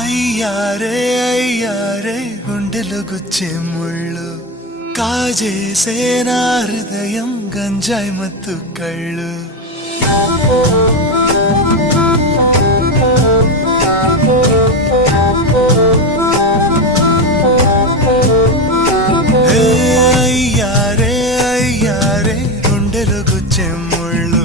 అయ్యారే గుండెలు గుచ్చే ముళ్ళు కాజేసే నా హృదయం గంజాయి మత్తు కళ్ళు అయ్యారే గుండెలు గుచ్చే ముళ్ళు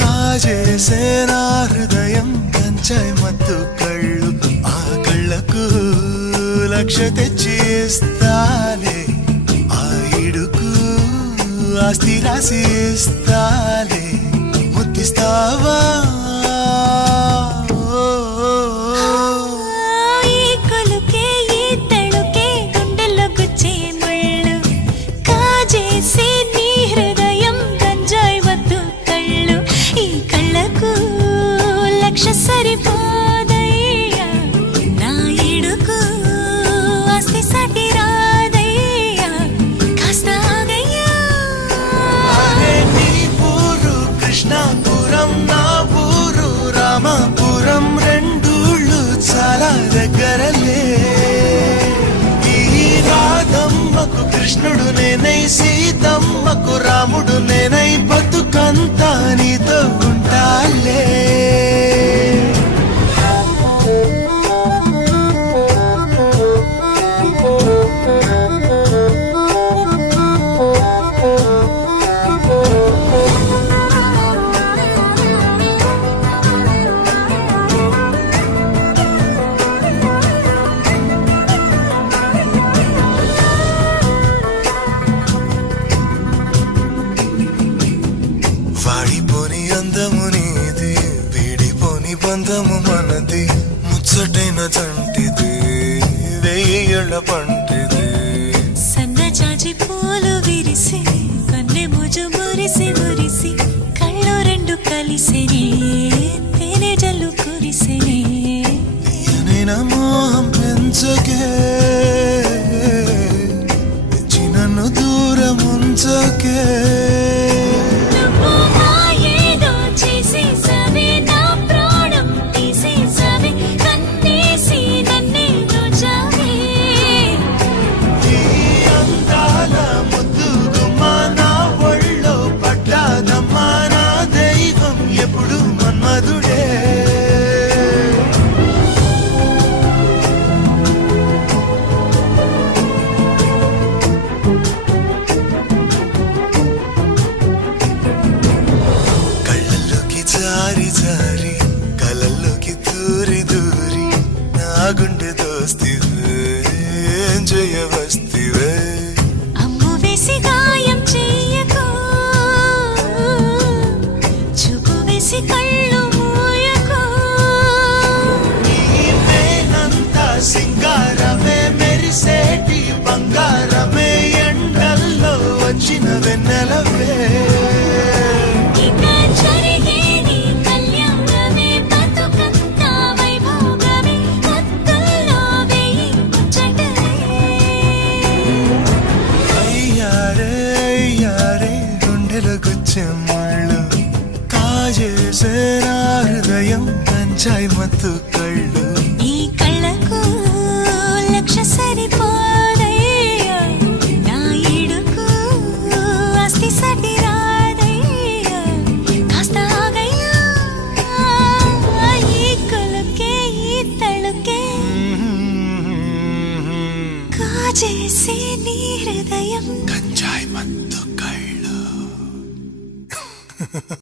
కాజేసే నా హృదయం గంజాయి మత్తు కళ్ళు ఆ కళ్ళకు లక్ష తెచ్చి ఇస్తాలే ఆ ఇడుకు ఆస్తి రాసి ఇస్తాలే ముద్దిస్తావా సరిపోదయ్యా నా ఇడుకు ఆస్తి సటి రాదయ్యా కాస్త ఆగయ్యా నీ ఊరు కృష్ణాపురం నా ఊరు రామాపురం రెండూళ్ళు చాలా దగ్గరలే ఈ రాధమ్మకు కృష్ణుడు నేనై సీతమ్మకు రాముడు నేనై బతుకంతా నీతో ఉంటాలే వాడిపోని అందము నీది వీడిపోని బంధము మనది ముచ్చటైన తంటిది వెయ్యేళ్ల పంటిది సన్నజాజి పూలు విరిసి కన్నె ముజు మురిసి మురిసి కళ్ళు రెండు కలిసిని తేనె జల్లు కురిసిని నేను మోహం పెంచకే నన్ను దూరం ఉంచకే జారి కలల్లోకి దూరి దూరి నా గుండె దోస్తివే జయవస్తివే అమ్ము వేసి గాయం చెయ్యకు చూపు వేసి కళ్ళు మూయకు నీవేనంతా సింగారమే మెరిసేటి బంగారమే ఎండల్లో వచ్చిన వెన్నెలవే ముళ్ళు కాజేసే నా హృదయం గంజాయి మత్తు కళ్ళు ఈ కళ్ళకు లక్ష సరిపోదయ్యా నా ఇడుకు ఆస్తి సటి రాదయ్యా కాస్త ఆగయ్యా ఈ కొలకే ఈ తళుకే కాజేసే నీ హృదయం గంజాయి మత్తు